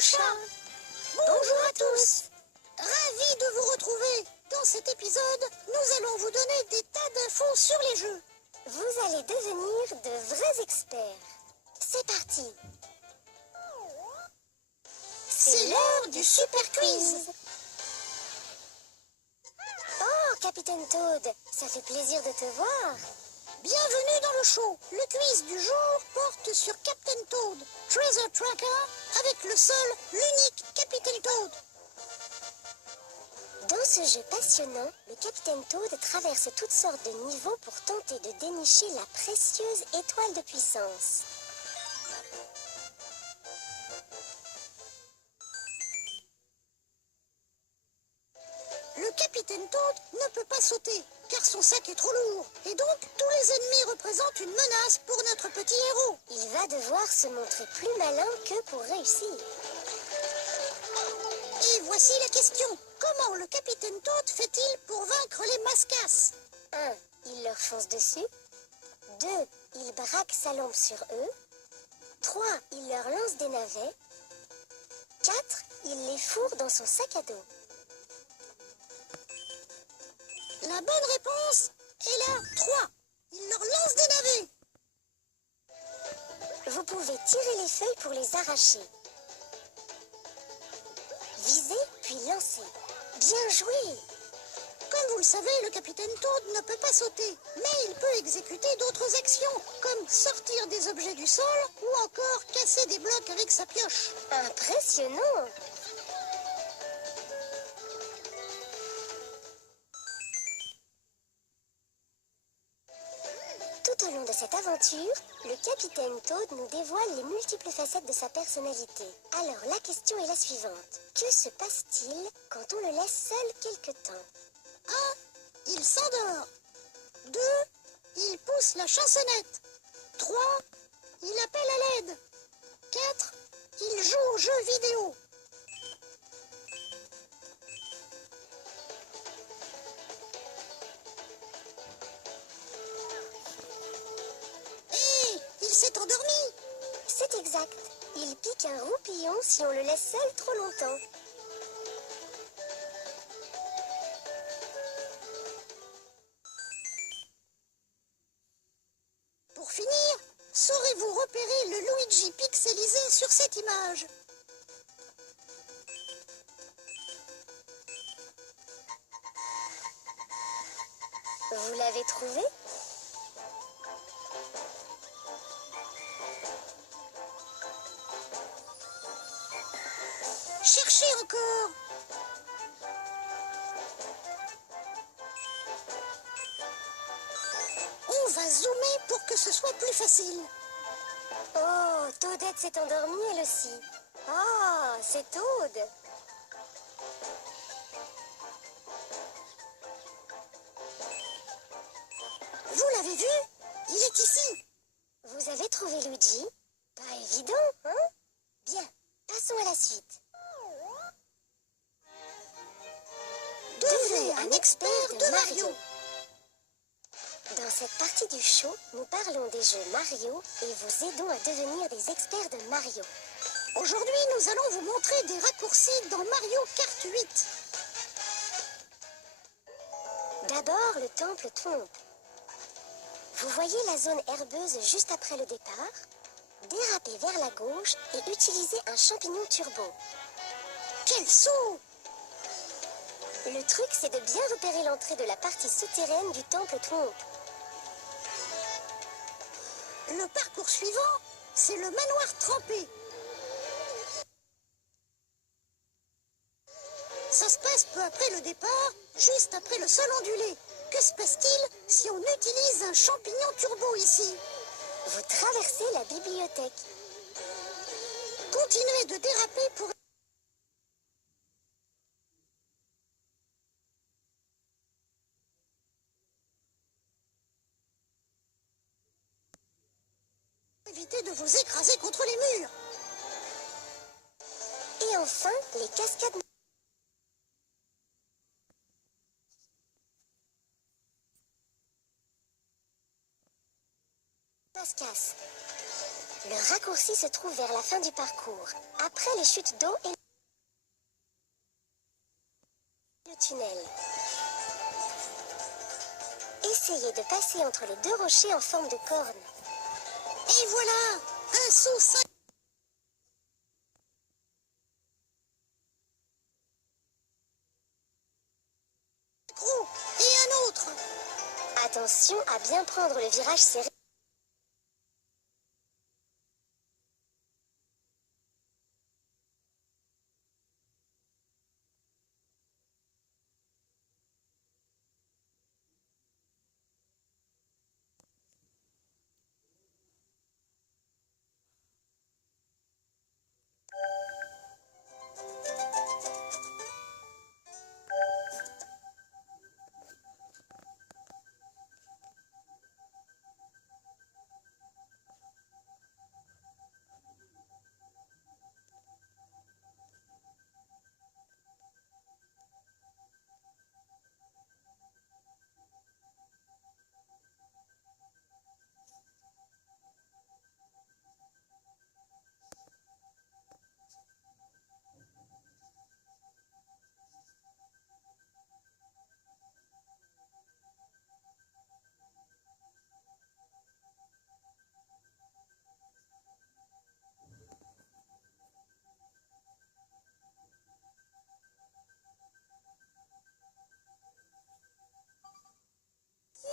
chat. Bonjour à tous. Ravi de vous retrouver. Dans cet épisode, nous allons vous donner des tas d'infos sur les jeux. Vous allez devenir de vrais experts. C'est parti. C'est l'heure du super quiz. Oh, Capitaine Toad, ça fait plaisir de te voir. Bienvenue dans le show. Le quiz du jour porte sur Captain Toad, Treasure Tracker, avec le seul, l'unique Capitaine Toad. Dans ce jeu passionnant, le Capitaine Toad traverse toutes sortes de niveaux pour tenter de dénicher la précieuse étoile de puissance. Le Capitaine Toad ne peut pas sauter, car son sac est trop lourd. Et donc, tous les ennemis représentent une menace pour notre petit héros. Il va devoir se montrer plus malin que pour réussir. Et voici la question. Comment le Capitaine Toad fait-il pour vaincre les mascasses? 1. Il leur fonce dessus. 2. Il braque sa lampe sur eux. 3. Il leur lance des navets. 4. Il les fourre dans son sac à dos. La bonne réponse est la 3. Il leur lance des navets. Vous pouvez tirer les feuilles pour les arracher. Visez, puis lancez. Bien joué! Comme vous le savez, le Capitaine Toad ne peut pas sauter, mais il peut exécuter d'autres actions, comme sortir des objets du sol ou encore casser des blocs avec sa pioche. Impressionnant! Tout au long de cette aventure, le Capitaine Toad nous dévoile les multiples facettes de sa personnalité. Alors la question est la suivante. Que se passe-t-il quand on le laisse seul quelque temps? 1. Il s'endort. 2. Il pousse la chansonnette. 3. Il appelle à l'aide. 4. Il joue aux jeux vidéo. Hé, il s'est endormi. C'est exact. Il pique un roupillon si on le laisse seul trop longtemps. Pour finir, saurez-vous repérer le Luigi pixelisé sur cette image? Vous l'avez trouvé? Cherchez encore. On va zoomer pour que ce soit plus facile. Oh, Toadette s'est endormie elle aussi. Ah, c'est Toad. Vous l'avez vu? Il est ici. Vous avez trouvé Luigi? Pas évident, hein? Bien, passons à la suite. Devenez un expert de Mario. Dans cette partie du show, nous parlons des jeux Mario et vous aidons à devenir des experts de Mario. Aujourd'hui, nous allons vous montrer des raccourcis dans Mario Kart 8. D'abord, le temple Thwomp. Vous voyez la zone herbeuse juste après le départ? Dérapez vers la gauche et utilisez un champignon turbo. Quel saut! Le truc, c'est de bien repérer l'entrée de la partie souterraine du temple Thwomp. Le parcours suivant, c'est le manoir trempé. Ça se passe peu après le départ, juste après le sol ondulé. Que se passe-t-il si on utilise un champignon turbo ici? Vous traversez la bibliothèque. Continuez de déraper pour éviter de vous écraser contre les murs. Et enfin, les cascades. Casse-casse. Le raccourci se trouve vers la fin du parcours, après les chutes d'eau et le tunnel. Essayez de passer entre les deux rochers en forme de corne. Et voilà, un saut 5 et un autre. Attention à bien prendre le virage serré.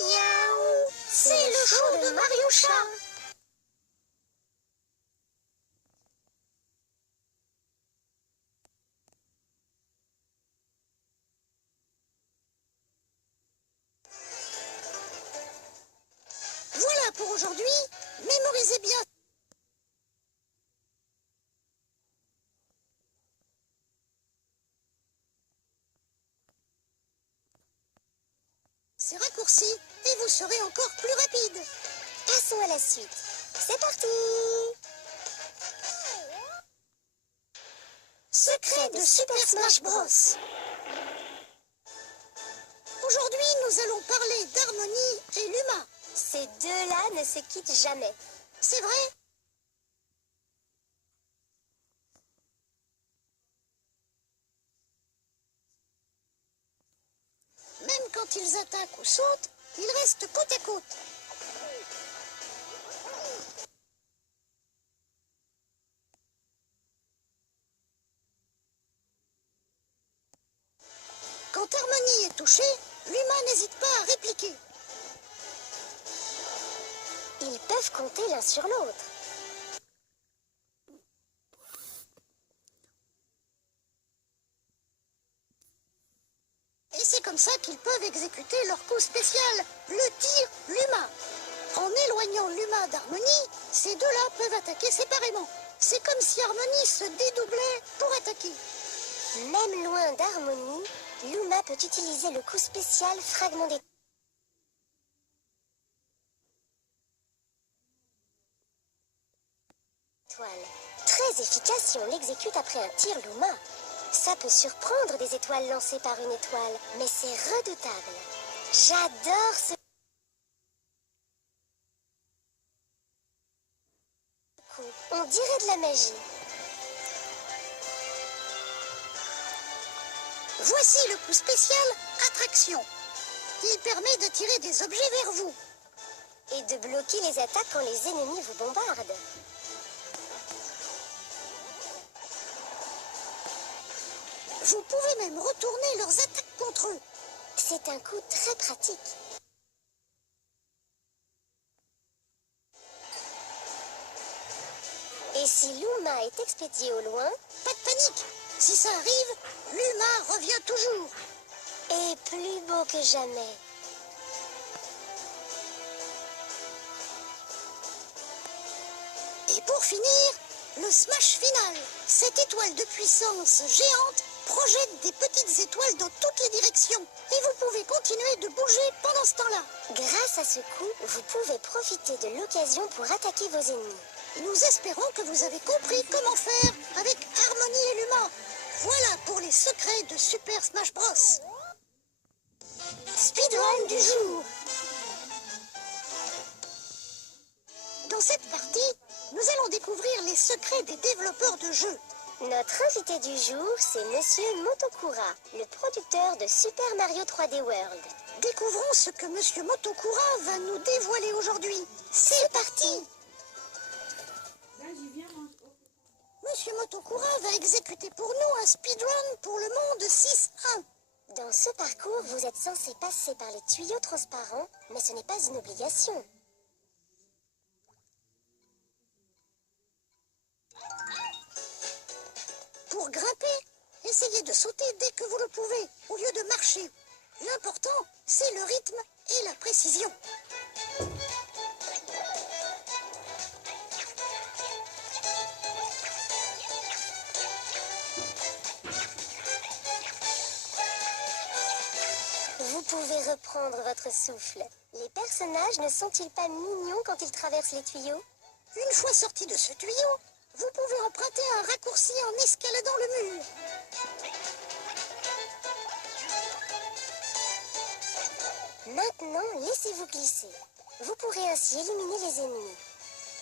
Miaou, c'est le show de Marioucha. Voilà pour aujourd'hui. Mémorisez bien. Ces raccourcis et vous serez encore plus rapide. Passons à la suite. C'est parti! Secret de Super Smash Bros. Aujourd'hui, nous allons parler d'Harmonie et Luma. Ces deux-là ne se quittent jamais. C'est vrai? Même quand ils attaquent ou sautent, ils restent côte à côte. Quand Harmonie est touchée, Luma n'hésite pas à répliquer. Ils peuvent compter l'un sur l'autre. Et c'est comme ça qu'ils peuvent exécuter leur coup spécial, le tir Luma. En éloignant Luma d'Harmonie, ces deux-là peuvent attaquer séparément. C'est comme si Harmonie se dédoublait pour attaquer. Même loin d'Harmonie, Luma peut utiliser le coup spécial Fragment d'étoile. Très efficace si on l'exécute après un tir Luma. Ça peut surprendre des étoiles lancées par une étoile, mais c'est redoutable. J'adore ce coup. On dirait de la magie. Voici le coup spécial Attraction. Il permet d'attirer des objets vers vous. Et de bloquer les attaques quand les ennemis vous bombardent. Vous pouvez même retourner leurs attaques contre eux. C'est un coup très pratique. Et si Luma est expédié au loin, pas de panique. Si ça arrive, Luma revient toujours. Et plus beau que jamais. Et pour finir, le smash final. Cette étoile de puissance géante projette des petites étoiles dans toutes les directions. Et vous pouvez continuer de bouger pendant ce temps-là. Grâce à ce coup, vous pouvez profiter de l'occasion pour attaquer vos ennemis. Nous espérons que vous avez compris comment faire avec Harmonie et Luma. Voilà pour les secrets de Super Smash Bros. Speedrun du jour. Dans cette partie, nous allons jeu. Notre invité du jour, c'est Monsieur Motokura, le producteur de Super Mario 3D World. Découvrons ce que Monsieur Motokura va nous dévoiler aujourd'hui. C'est parti! Monsieur Motokura va exécuter pour nous un speedrun pour le monde 6-1. Dans ce parcours, vous êtes censé passer par les tuyaux transparents, mais ce n'est pas une obligation. Pour grimper, essayez de sauter dès que vous le pouvez, au lieu de marcher. L'important, c'est le rythme et la précision. Vous pouvez reprendre votre souffle. Les personnages ne sont-ils pas mignons quand ils traversent les tuyaux? Une fois sorti de ce tuyau, vous pouvez emprunter un raccourci en escaladant le mur. Maintenant, laissez-vous glisser. Vous pourrez ainsi éliminer les ennemis.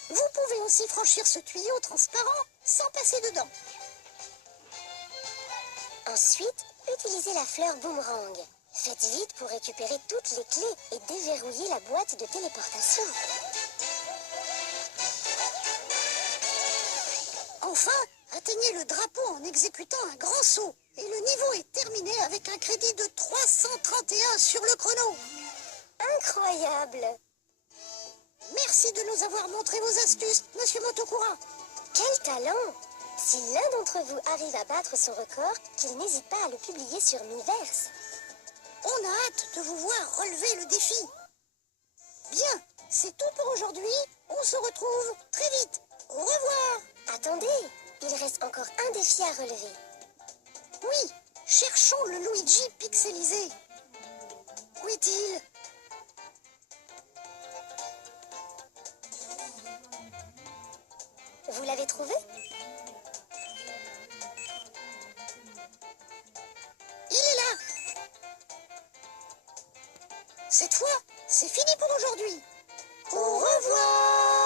Vous pouvez aussi franchir ce tuyau transparent sans passer dedans. Ensuite, utilisez la fleur boomerang. Faites vite pour récupérer toutes les clés et déverrouiller la boîte de téléportation. Enfin, atteignez le drapeau en exécutant un grand saut. Et le niveau est terminé avec un crédit de 331 sur le chrono. Incroyable! Merci de nous avoir montré vos astuces, Monsieur Motokura. Quel talent! Si l'un d'entre vous arrive à battre son record, qu'il n'hésite pas à le publier sur Miiverse. On a hâte de vous voir relever le défi. Bien, c'est tout pour aujourd'hui. On se retrouve très vite. Au revoir. Attendez, il reste encore un défi à relever. Oui, cherchons le Luigi pixelisé. Où est-il? Vous l'avez trouvé? Il est là. Cette fois, c'est fini pour aujourd'hui. Au revoir.